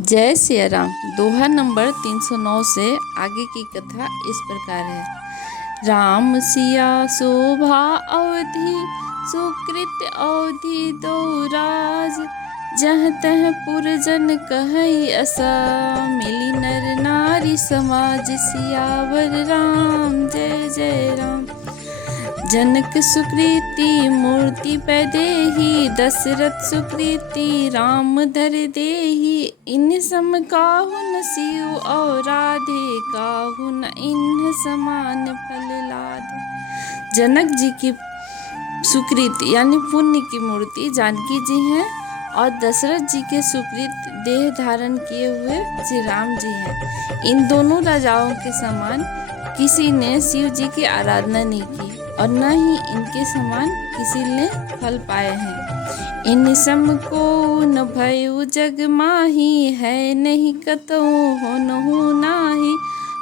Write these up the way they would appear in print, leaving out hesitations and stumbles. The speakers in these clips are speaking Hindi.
जय सिया राम। दोहा नंबर 309 से आगे की कथा इस प्रकार है। राम सिया शोभा अवधि, सुकृत अवधि दो राज। जहाँ तह पुरजन कहई असा, मिली नर नारी समाज। सियावर राम जय जय राम। जनक सुकृति मूर्ति पैदेही, दशरथ सुकृति राम धर देही। इन सम काहु न सिउ और राधे, काहु न इन समान फल लाधे। जनक जी की सुकृति यानी पुण्य की मूर्ति जानकी जी हैं और दशरथ जी के सुकृत देह धारण किए हुए श्री राम जी हैं। इन दोनों राजाओं के समान किसी ने शिव जी की आराधना नहीं की और न ही इनके समान किसी ने फल पाए हैं। इन सम को न भयउ जग माही, है नहीं कतहु होनहु नाही।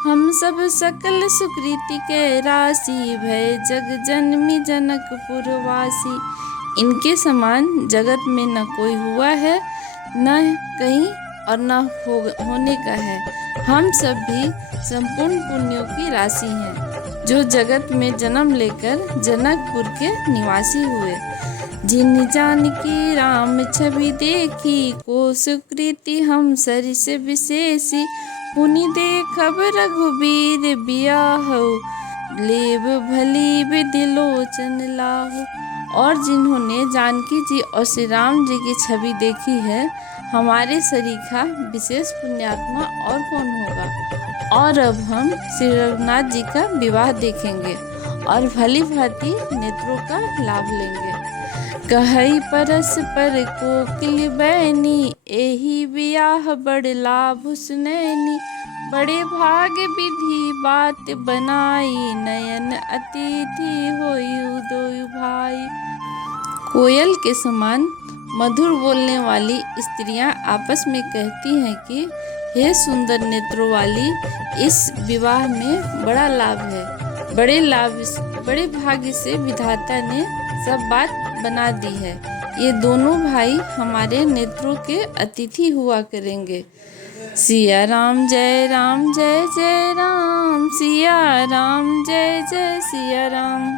हम सब सकल सुकृति के राशि, भय जग जन्मी जनकपुर वासी। इनके समान जगत में न कोई हुआ है, न कहीं और न होने का है। हम सब भी संपूर्ण पुण्यों की राशि हैं, जो जगत में जन्म लेकर जनकपुर के निवासी हुए। जिन जानकी राम छवि देखी, को सुकृति हम सरिस विशेषी। पुनि देखब रघुबीर बियाहु, लेब भली विधि लोचन लाहु। और जिन्होंने जानकी जी और श्री राम जी की छवि देखी है, हमारे सरीखा विशेष पुण्यात्मा और कौन होगा। और अब हम श्री रघुनाथ जी का विवाह देखेंगे और भली भांति नेत्रों का लाभ लेंगे। कहई परस पर कोकिल बैनी, एही बियाह बड़ लाभ सुनैनी। बड़े भाग विधि बात बनाई, नयन अतिथि होई उदय भाई। कोयल के समान मधुर बोलने वाली स्त्रियां आपस में कहती हैं कि हे सुंदर नेत्रों वाली, इस विवाह में बड़ा लाभ है। बड़े भाग्य से विधाता ने सब बात बना दी है। ये दोनों भाई हमारे नेत्रों के अतिथि हुआ करेंगे। सिया राम जय राम, सिया राम जय जय सिया राम।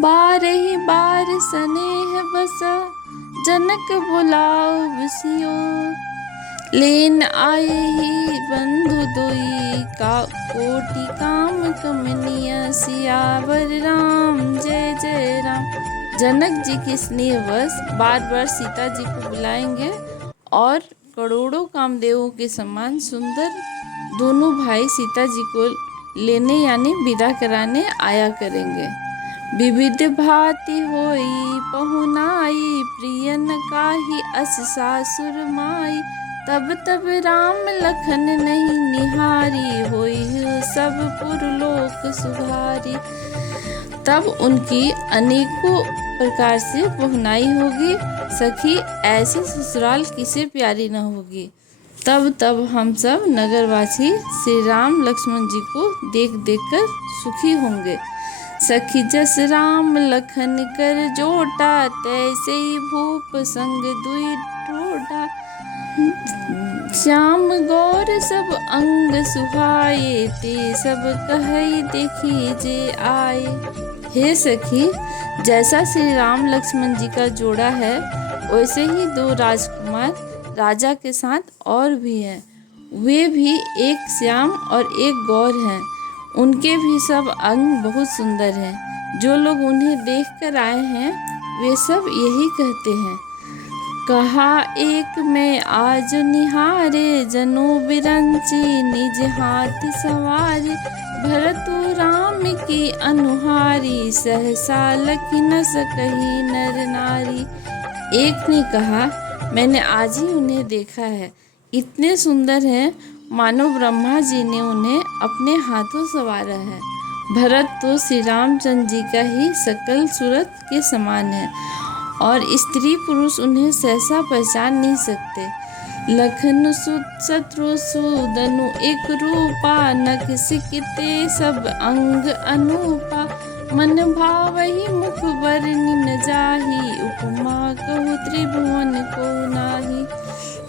बारही बार स्नेह बसा, जनक बुलाओ बसियो। लेन आए ही बंधु दोई, का कोटि काम कमनिया। सियावर राम जय जय राम। जनक जी के स्नेहवश बार बार सीता जी को बुलाएंगे और करोड़ों कामदेवों के समान सुंदर दोनों भाई सीता जी को लेने यानी विदा कराने आया करेंगे। विविध भांति होई पहुनाई, प्रियन काही अस सासुर माई। तब तब राम लखन नहीं निहारी, होई सब पुरलोक सुधारी। तब उनकी अनेकों प्रकार से पहुनाई होगी, सखी ऐसे ससुराल किसे प्यारी न होगी। तब हम सब नगरवासी श्री राम लक्ष्मण जी को देख देख कर सुखी होंगे। सखी जस राम लखन कर जोटा, तैसे ही भूप संग दुई ठोटा। श्याम गौर सब अंग सुहाए, ते सब कहई देखी जे आए। हे सखी, जैसा श्री राम लक्ष्मण जी का जोड़ा है, वैसे ही दो राजकुमार राजा के साथ और भी हैं। वे भी एक श्याम और एक गौर हैं। उनके भी सब अंग बहुत सुंदर हैं। जो लोग उन्हें देखकर आए हैं, वे सब यही कहते हैं। कहा एक में आज निहारे, जनो बिरंची निज हाथ सवारी। भरतु राम की अनुहारी, सहसा लखि न सकहि नर नारी। एक ने कहा, मैंने आज ही उन्हें देखा है। इतने सुंदर हैं, मानो ब्रह्मा जी ने उन्हें अपने हाथों संवारा है। भरत तो श्री रामचंद्र जी का ही सकल सूरत के समान है और स्त्री पुरुष उन्हें सहसा पहचान नहीं सकते। लखन शत्रु सूदनु एक रूपा, नख सिकते सब अंग अनूपा। मन भावहि मुख बरनि न जाहि, उपमा कहु त्रिभुवन को नाही।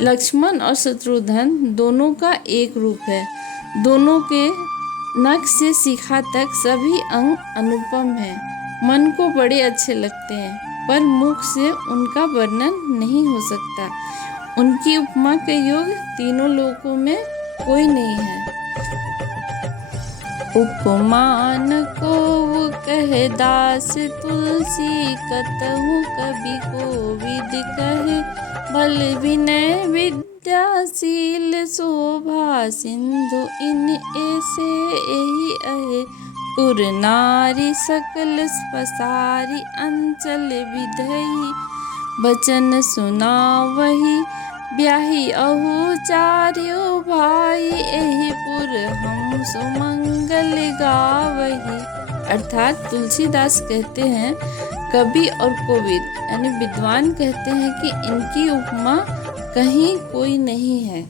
लक्ष्मण और शत्रुघ्न दोनों का एक रूप है। दोनों के नख से शिखा तक सभी अंग अनुपम हैं। मन को बड़े अच्छे लगते हैं, पर मुख से उनका वर्णन नहीं हो सकता। उनकी उपमा के योग तीनों लोकों में कोई नहीं है। उपमान को कहे दास तुलसी, कतहु कवि कोविद कहे। बल विनय विद्याशील शोभा सिंधु, इन ऐसे यही अहे। पुर नारी सकल पसारी, अंचल विधई बचन सुनावही। ब्याही अहु चार्यो भाई, एहि पुर हम सुमंगल गावही। अर्थात तुलसीदास कहते हैं, कवि और कोविद यानी विद्वान कहते हैं कि इनकी उपमा कहीं कोई नहीं है।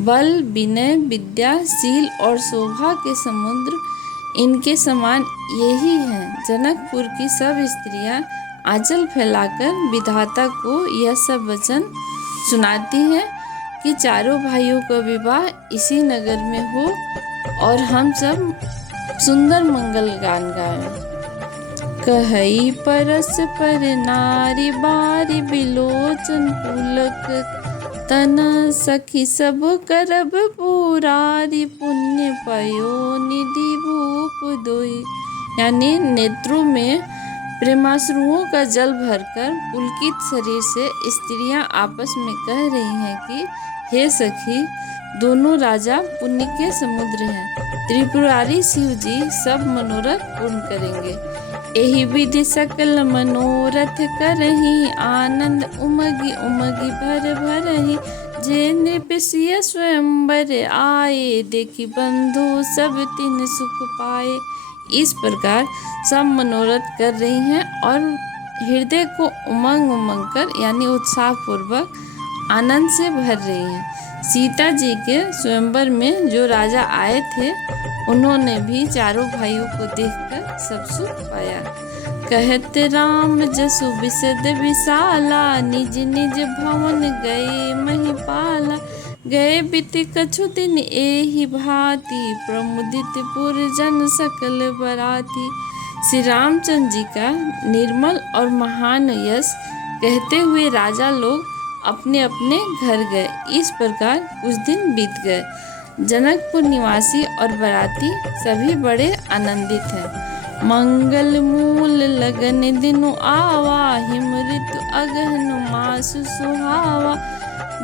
बल विनय विद्या शील और शोभा के समुद्र इनके समान यही हैं। जनकपुर की सब स्त्रियां आंचल फैलाकर विधाता को यह सब वचन सुनाती हैं कि चारों भाइयों का विवाह इसी नगर में हो और हम सब सुंदर मंगल गान गाएं। कहई परस पर नारी बारी, बिलोचन पुलक तन सखी सब करब पुरारी। पुण्य पयो निधि भूप दोई, यानी नेत्रों में प्रेमाश्रुओं का जल भरकर पुलकित शरीर से स्त्रियां आपस में कह रही हैं कि हे सखी, दोनों राजा पुण्य के समुद्र हैं। त्रिपुरारी शिव जी सब मनोरथ पूर्ण करेंगे। एहि विधि सकल मनोरथ करही, आनंद उमगी उमगी भर भरही। जे नृपसिय स्वयंवर आए, देखी बंधु सब तिन सुख पाए। इस प्रकार सब मनोरथ कर रही हैं और हृदय को उमंग उमंग कर यानी उत्साह पूर्वक आनंद से भर रही हैं। सीता जी के स्वयंवर में जो राजा आए थे, उन्होंने भी चारों भाइयों को देखकर सब सुख पाया। कहत राम जसु विशद विशाला, निज निज भवन गए महिपाला। गए बित कछु दिन एहि भांति, प्रमुदित पुर जन सकल बराती। श्री रामचंद्र जी का निर्मल और महान यश कहते हुए राजा लोग अपने अपने घर गए। इस प्रकार कुछ दिन बीत गए। जनकपुर निवासी और बराती सभी बड़े आनंदित हैं। मंगल मूल लगन दिनु आवा, हिम ऋतु अगहन मास सुहावा।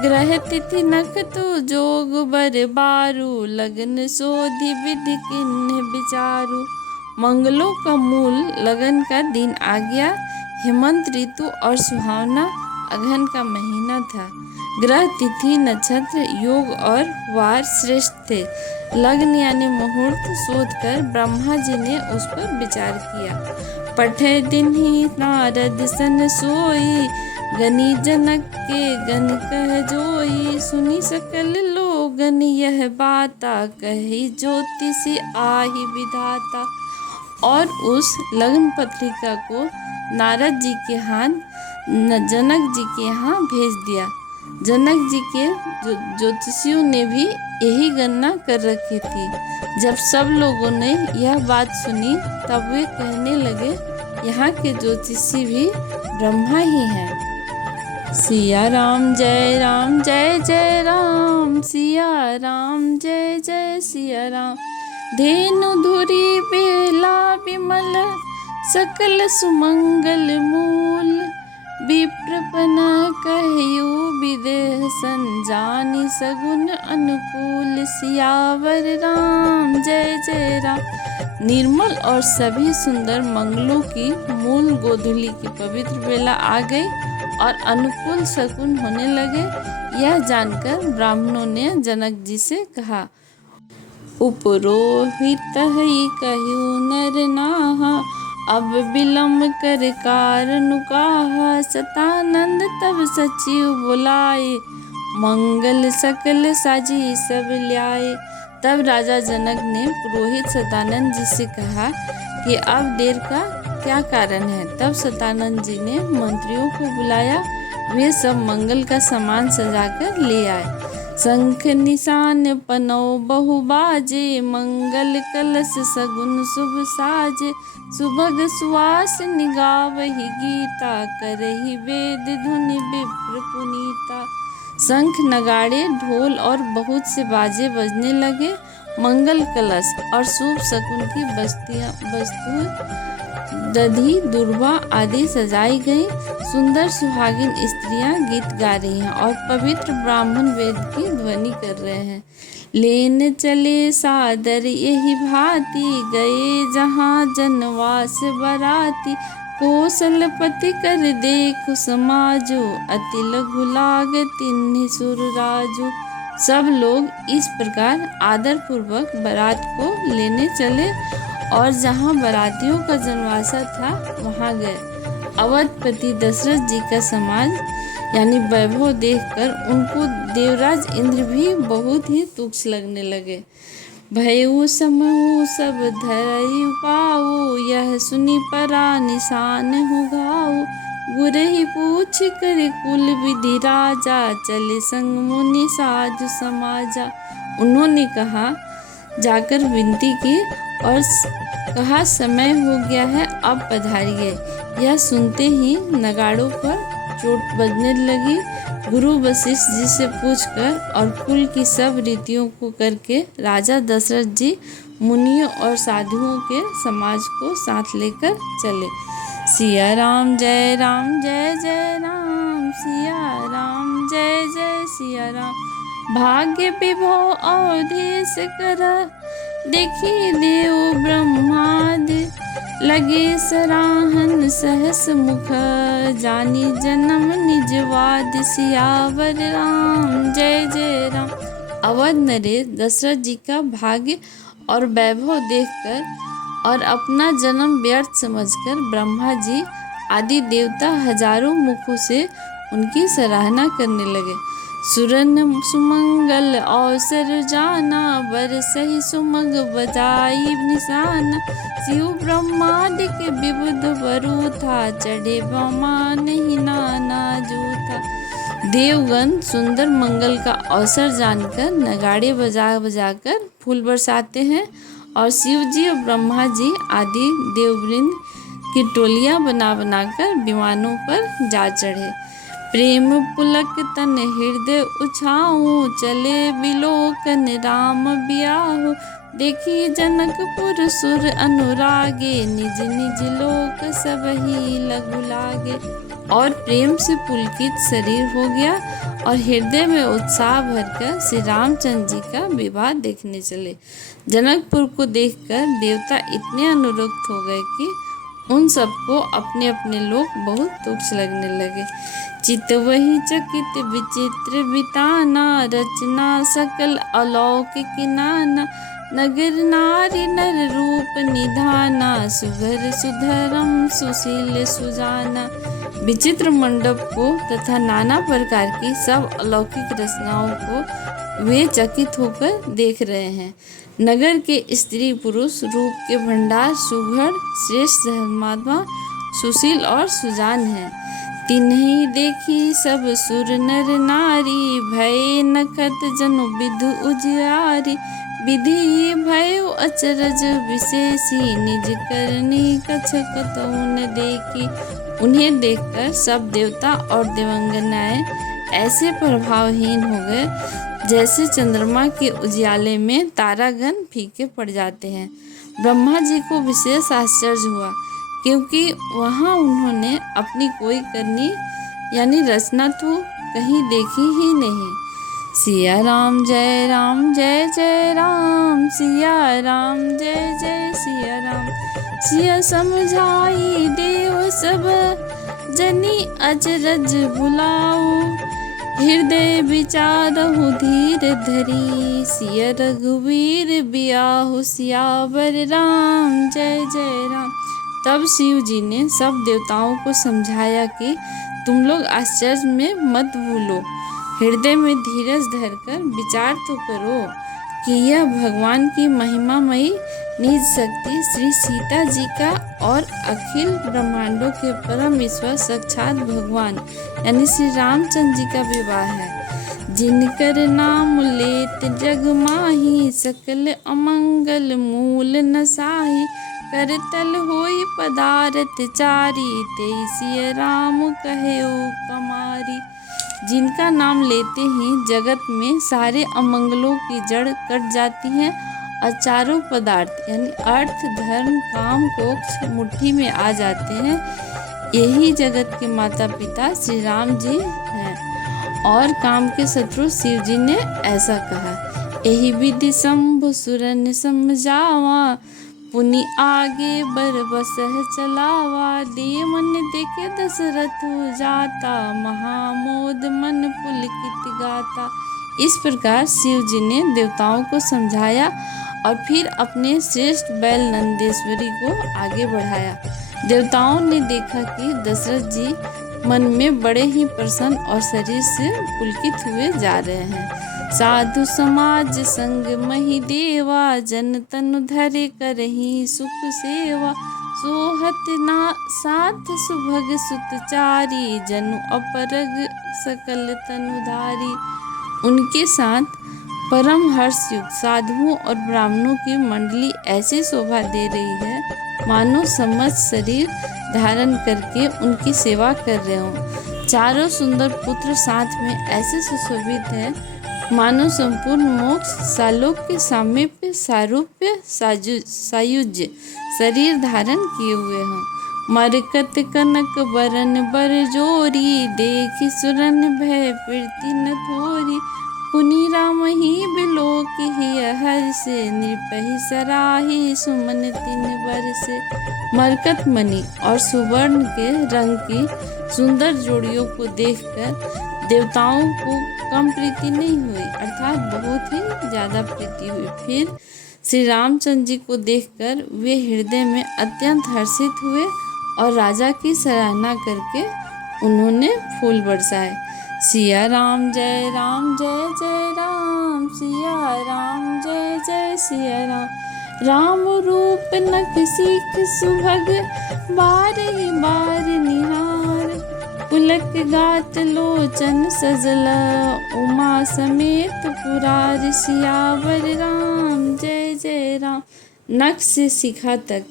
ग्रह तिथि नखतु जोग बर बारू, लगन सोधि विधि किन्ह विचारू। मंगलों का मूल लगन का दिन आ गया। हेमंत ऋतु और सुहावना अगहन का महीना था। ग्रह तिथि नक्षत्र योग और वार श्रेष्ठ थे। लग्न यानी मुहूर्त शोध कर ब्रह्मा जी ने उस पर विचार किया। पठे दिन ही नारद सन सोई, गनी जनक के गन कह जोई। सुनी सकल लोगन यह बाता, कही ज्योतिषी आहि विधाता। और उस लग्न पत्रिका को नारद जी के हाथ जनक जी के यहाँ भेज दिया। जनक जी के ज्योतिषियों ने भी यही गणना कर रखी थी। जब सब लोगों ने यह बात सुनी, तब वे कहने लगे, यहाँ के ज्योतिषी भी ब्रह्मा ही हैं। सिया राम जय जय राम, सिया राम जय जय सिया राम। धेनु धुरी बेला विमल, सकल सुमंगल मूल। विप्रपन कहयु विदेह संजानी, सगुन अनुकूल। सियावर राम जय राम। निर्मल और सभी सुंदर मंगलों की मूल गोधूली की पवित्र बेला आ गई और अनुकूल शकुन होने लगे। यह जानकर ब्राह्मणों ने जनक जी से कहा, उपरोहित ही कहु नर नाहा, अब विलम्ब कर कारण काहा। सतानंद तब सचिव बुलाए, मंगल सकल साजी सब ल्याए। तब राजा जनक ने पुरोहित सतानंद जी से कहा कि अब देर का क्या कारण है। तब सतानंद जी ने मंत्रियों को बुलाया। वे सब मंगल का सामान सजाकर ले आए। शंख निशान पनौ बहु बाजे, मंगल कलश सगुन शुभ साजे। सुभग सुवास निगावहि गीता, करहि वेद धुनि विप्र पुनीता। शंख नगाड़े ढोल और बहुत से बाजे बजने लगे। मंगल कलश और शुभ शकुन की वस्तुएं दधी दुर्वा आदि सजाई गई। सुंदर सुहागिन स्त्रियां गीत गा रही हैं और पवित्र ब्राह्मण वेद की ध्वनि कर रहे हैं। लेन चले सादर यही भांति, गए जहाँ जनवास बराती। कौशलपति कर देखु समाजो, अति लघु लाग तिन्हि सुर राजो। सब लोग इस प्रकार आदर पूर्वक बारात को लेने चले और जहाँ बारातियों का जनवासा था वहाँ गए। अवधपति दशरथ जी का समाज यानी वैभव देखकर उनको देवराज इंद्र भी बहुत ही तुच्छ लगने लगे। भयउ समूह सब धरई पाऊ, यह सुनी परा निशान हो घाऊ। गुरहि पूछ कर कुल विधि राजा, चले संग मुनि साधु समाजा। उन्होंने कहा जाकर विनती की और कहा समय हो गया है, अब पधारिए। यह सुनते ही नगाड़ों पर चोट बजने लगी। गुरु वशिष्ठ जी से पूछकर और कुल की सब रीतियों को करके राजा दशरथ जी मुनियों और साधुओं के समाज को साथ लेकर चले। सिया राम जय जय राम, सिया राम जय जय सिया राम। भाग्य विभव अवधेश कर, देखी देव ब्रह्मादि। लगे सराहन सहस मुख, जानी जन्म निजवाद। सियावर राम जय जय राम। अवध नरेश दशरथ जी का भाग्य और वैभव देखकर और अपना जन्म व्यर्थ समझकर ब्रह्मा जी आदि देवता हजारों मुखों से उनकी सराहना करने लगे। सुरन सुमंगल अवसर जाना, बरसहि सुमग बजाई निशाना। शिव ब्रह्मादि के विबुध वरु था, चढ़े बमान ही नाना जूथा। देवगण सुंदर मंगल का अवसर जानकर नगाड़े बजाकर फूल बरसाते हैं और शिव जी और ब्रह्मा जी आदि देववृंद की टोलियां बनाकर विमानों पर जा चढ़े। प्रेम पुलक तन हृदय उछाऊं, चले बिलोकन राम बियाहु। देखी जनकपुर सुर अनुरागे, निज निज लोक सबही लघु लागे। और प्रेम से पुलकित शरीर हो गया और हृदय में उत्साह भरकर श्री रामचंद्र जी का विवाह देखने चले। जनकपुर को देखकर देवता इतने अनुरक्त हो गए कि उन सबको अपने अपने लोग बहुत तुच्छ लगने लगे। चित वही चकित विचित्र बिताना, रचना सकल अलौकिक नाना। नगर नारी नर रूप निधाना, सुघर सुधरम सुशील सुजाना। विचित्र मंडप को तथा नाना प्रकार की सब अलौकिक रचनाओं को वे चकित होकर देख रहे हैं। नगर के स्त्री पुरुष रूप के भंडार सुघड़ श्रेष्ठ धर्मात्मा सुशील और सुजान हैं। तिन्हीं देखी सब सुर नर नारी, भय नखत जनु विधु उजियारी। विधि भय अचरज विशेषी, निज करनी कछ कतहु न देखी। उन्हें देखकर सब देवता और देवंगनाएं ऐसे प्रभावहीन हो गए जैसे चंद्रमा के उजियाले में तारागण फीके पड़ जाते हैं। ब्रह्मा जी को विशेष आश्चर्य हुआ क्योंकि वहाँ उन्होंने अपनी कोई करनी यानी रचना तो कहीं देखी ही नहीं। सिया राम जय जय राम, सिया राम जय जय सिया राम। सिया समझाई देव सब, जनी अचरज बुलाओ। हृदय विचारहु धीर धरी, सिया रघुवीर बियाहु। सियावर राम जय जय राम। तब शिव जी ने सब देवताओं को समझाया कि तुम लोग आश्चर्य में मत भूलो, हृदय में धीरज धरकर विचार तो करो कि यह भगवान की महिमामयी निज शक्ति श्री सीता जी का और अखिल ब्रह्मांडों के परम ईश्वर साक्षात भगवान यानी श्री रामचंद्र जी का विवाह है। जिनकर नाम लेत जग माही, सकल अमंगल मूल नसाही। करतल होई पदारथ चारी, तेई राम कहेऊ कमारी। जिनका नाम लेते ही जगत में सारे अमंगलों की जड़ कट जाती है और चारों पदार्थ यानी अर्थ धर्म काम मोक्ष मुट्ठी में आ जाते हैं। यही जगत के माता पिता श्री राम जी हैं और काम के शत्रु शिव जी ने ऐसा कहा। यही विधि शंभु सुरन समझावा, पुनि आगे बर बसह चलावा। दे मन देखे दशरथ हो जाता, महामोद मन पुलकित गाता। इस प्रकार शिव जी ने देवताओं को समझाया और फिर अपने श्रेष्ठ बैल नंदेश्वरी को आगे बढ़ाया। देवताओं ने देखा कि दशरथ जी मन में बड़े ही प्रसन्न और शरीर से पुलकित हुए जा रहे हैं। साधु समाज संग मही देवा, जन तनु धरे करही सुख सेवा। सोहत ना साथ सुभग सुतचारी, जनु अपरग सकल तनुधारी। उनके साथ परम हर्षयुक्त साधुओं और ब्राह्मणों की मंडली ऐसी शोभा दे रही है मानो समस्त शरीर धारण करके उनकी सेवा कर रहे हों। चारों सुंदर पुत्र साथ में ऐसे सुशोभित हैं मानो संपूर्ण मोक्ष सालोक्य सामीप्य सारूप्य सायुज्य शरीर धारण किए हुए हों। मरकत कनक बरन बर जोरी, देखि सुरन भय प्रीति न थोरी। पुनि राम ही बिलोक ही हर्षे, नृपहि सराही सुमन तिन बरसे। मरकत मणि और सुवर्ण के रंग की सुंदर जोड़ियों को देखकर देवताओं को कम प्रीति नहीं हुई अर्थात बहुत ही ज़्यादा प्रीति हुई। फिर श्री रामचंद्र जी को देखकर वे हृदय में अत्यंत हर्षित हुए और राजा की सराहना करके उन्होंने फूल बरसाए। सिया राम जय जय राम, सिया राम जय जय सिया राम। राम रूप नख सीख सुभग, बार ही बार निहार। पुलक गात लोचन सजला, उमा समेत पुरार। सियावर राम जय जय राम। नख से शिखा तक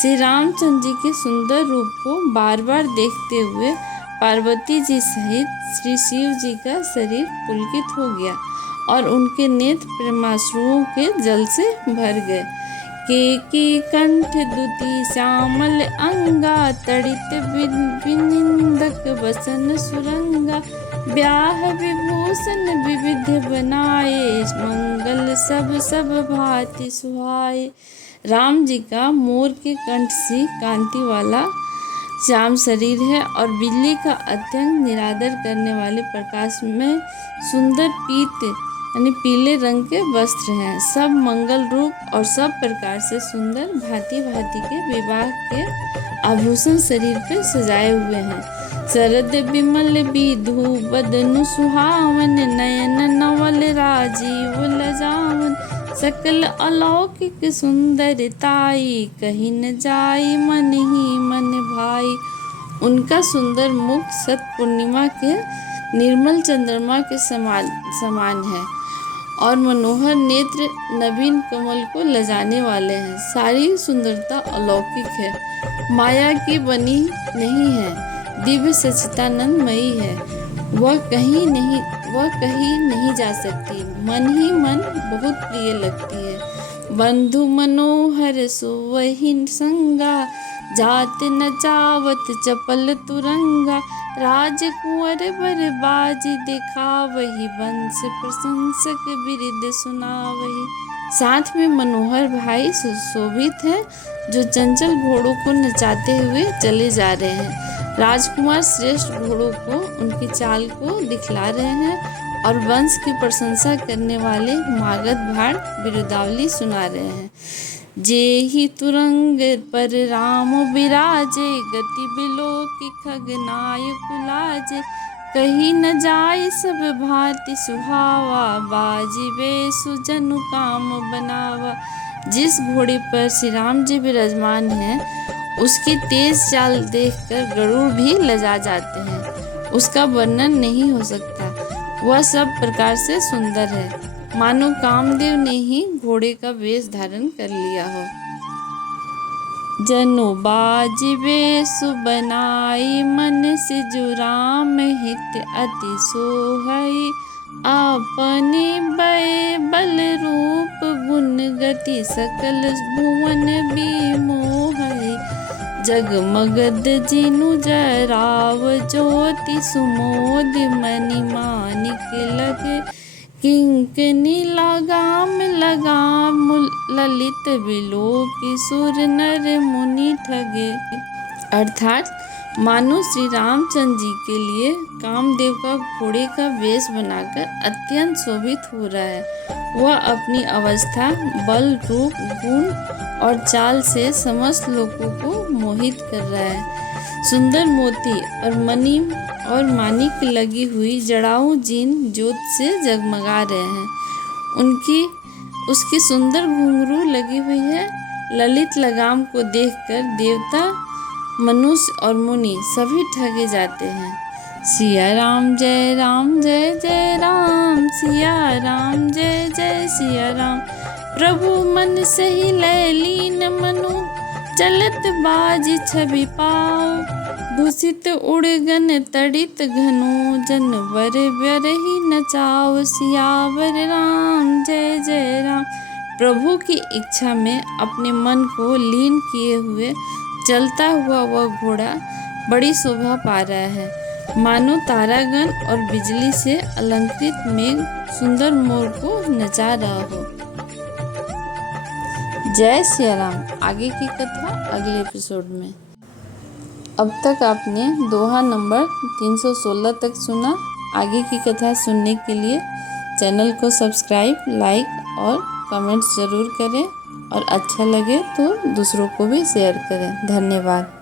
श्री रामचंद्र जी के सुंदर रूप को बार बार देखते हुए पार्वती जी सहित श्री शिव जी का शरीर पुलकित हो गया और उनके नेत्र प्रेमाश्रुओं के जल से भर गए। केकी कंठ दुति श्यामल अंगा, तड़ित विनिंदक बसन सुरंगा। ब्याह विभूषण विविध बनाए, मंगल सब सब भांति सुहाए। राम जी का मोर के कंठ सी कांति वाला श्याम शरीर है और बिजली का अत्यंत निरादर करने वाले प्रकाश में सुंदर यानी पीले रंग के वस्त्र हैं। सब मंगल रूप और सब प्रकार से सुंदर भांति भांति के विवाह के आभूषण शरीर पे सजाए हुए हैं। शरद विमल विधु बदनु सुहावन, नयन नवल राजीव लजावन। सकल अलौकिक सुंदरताई, कहीं न जाई मन ही मन भाई। उनका सुंदर मुख सत पूर्णिमा के निर्मल चंद्रमा के समान है और मनोहर नेत्र नवीन कमल को लजाने वाले हैं। सारी सुंदरता अलौकिक है, माया की बनी नहीं है, दिव्य सच्चिदानंदमयी है। वह कहीं नहीं जा सकती, मन ही मन बहुत प्रिय लगती है। बंधु मनोहर सुवहि संगा, जात न चावत चपल तुरंगा। राजकुंवर बर बाज दिखावही, वंश प्रशंसक बिरद सुनावही। साथ में मनोहर भाई सुशोभित है जो चंचल घोड़ों को नचाते हुए चले जा रहे हैं। राजकुमार श्रेष्ठ घोड़ों को उनकी चाल को दिखला रहे हैं और वंश की प्रशंसा करने वाले मागध भाड़ बिरुदावली सुना रहे हैं। जेहि तुरंग पर राम बिराजे, गति बिलोक खगनायक लाजे। कही न जाय सब भांति सुहावा, बाजिबे सुजनु काम बनावा। जिस घोड़े पर श्री राम जी विराजमान हैं, उसकी तेज चाल देखकर गरुड़ भी लजा जाते हैं। उसका वर्णन नहीं हो सकता, वह सब प्रकार से सुंदर है, मानो कामदेव ने ही घोड़े का वेश धारण कर लिया हो। जनु बाजिबे सुबनाई, मन से जो राम हित अति सोहई। आपने बय बल रूप गुण गति, सकल भुवन बिमोहई। जगमगद जिनु जराव ज्योति, सुमोद मणि मानिक लगे। किंकनी लगाम लगाम, ललित विलोकी सुर नर मुनि ठगे। अर्थात मानो श्री रामचंद्र जी के लिए कामदेव का घोड़े का वेश बनाकर अत्यंत शोभित हो रहा है। वह अपनी अवस्था, बल, रूप, गुण और चाल से समस्त लोगों को मोहित कर रहा है। सुंदर मोती और मणि और मानिक लगी हुई जड़ाऊ जीन ज्योत से जगमगा रहे हैं। उसकी सुंदर घुंघरू लगी हुई है। ललित लगाम को देखकर देवता, मनुष्य और मुनि सभी ठगे जाते हैं। सिया राम जय जय राम, सिया राम जय जय सिया राम। प्रभु मन सही लैलीन मनु, चलत बाज छवि पाओ। भूषित उड़गन तड़ित घनु, जनवर व्यरही नचाओ। सियावर राम जय जय राम। प्रभु की इच्छा में अपने मन को लीन किए हुए चलता हुआ वह घोड़ा बड़ी शोभा पा रहा है, मानो तारागण और बिजली से अलंकृत मेघ सुंदर मोर को नचा रहा हो। जय सिया राम। आगे की कथा अगले एपिसोड में। अब तक आपने दोहा नंबर 316 तक सुना। आगे की कथा सुनने के लिए चैनल को सब्सक्राइब, लाइक और कमेंट्स ज़रूर करें, और अच्छा लगे तो दूसरों को भी शेयर करें। धन्यवाद।